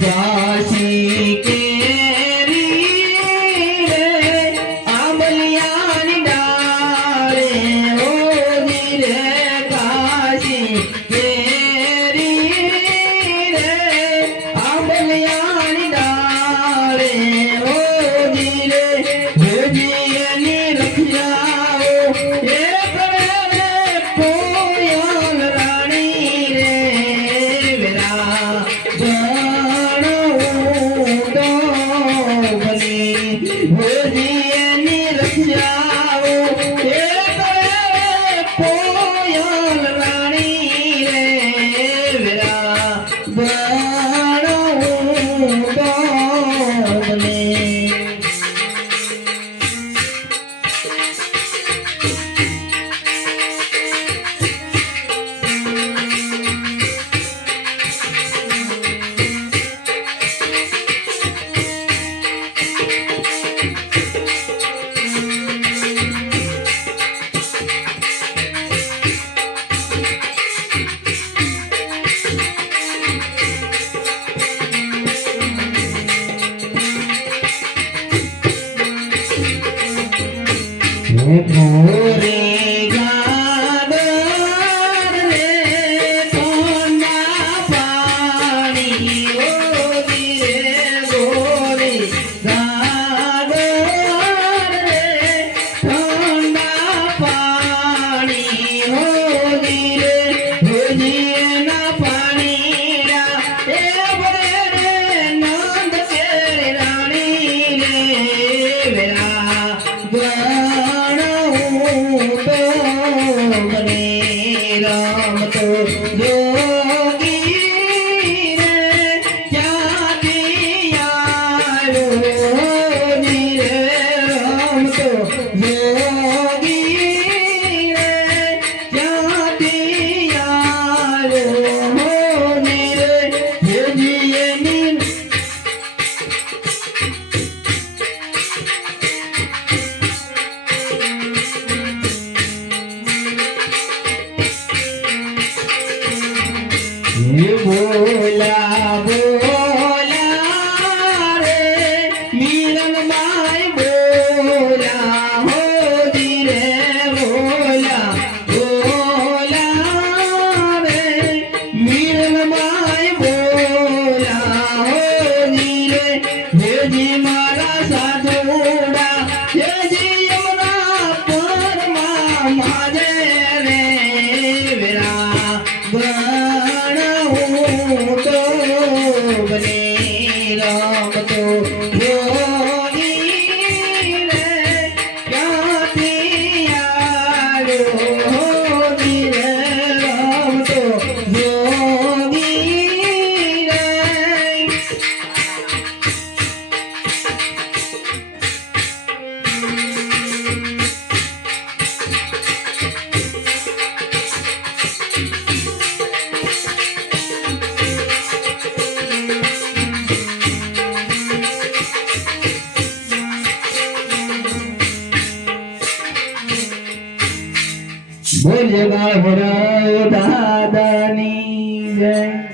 કાશી કેરી રે આંબલિયાની ડાળે ઓજી રે કાશી કેરી રે આંબલિયાની ડાળે ઓજી રે ભોજી એની રખિયાઓ એ કરે કોયલ રાણી રે વેરા ભોજી એની રખિયાઓ એ કરે કોયલ રાણી રે વેરા મોરે ગાદર રે ઠંડા પાણી ઓજી રે મોરે ગાદર રે ઠંડા પાણી ઓજી રે ભોજી એના પાણીડા એ વરે રે નંદ કેરી રાણી રે વેરા રામ તો યોગી રે ક્યાંથી આવ્યો રે રામ તો યોગી રે ક્યાંથી આવ્યો રે ભોજી એની બોલા બોલા રે મિલન માય બોલા હોજી રે બોલા બોલા રે મિલન માય બોલા હોજી રે ભેજી મારા સાધુડા ભેજી યમુના પરમાં માજે રે વેરા રામ તો યોગી રે ક્યાંથી આવ્યો રે રામ તો યોગી રે બોલે દાદાની જય।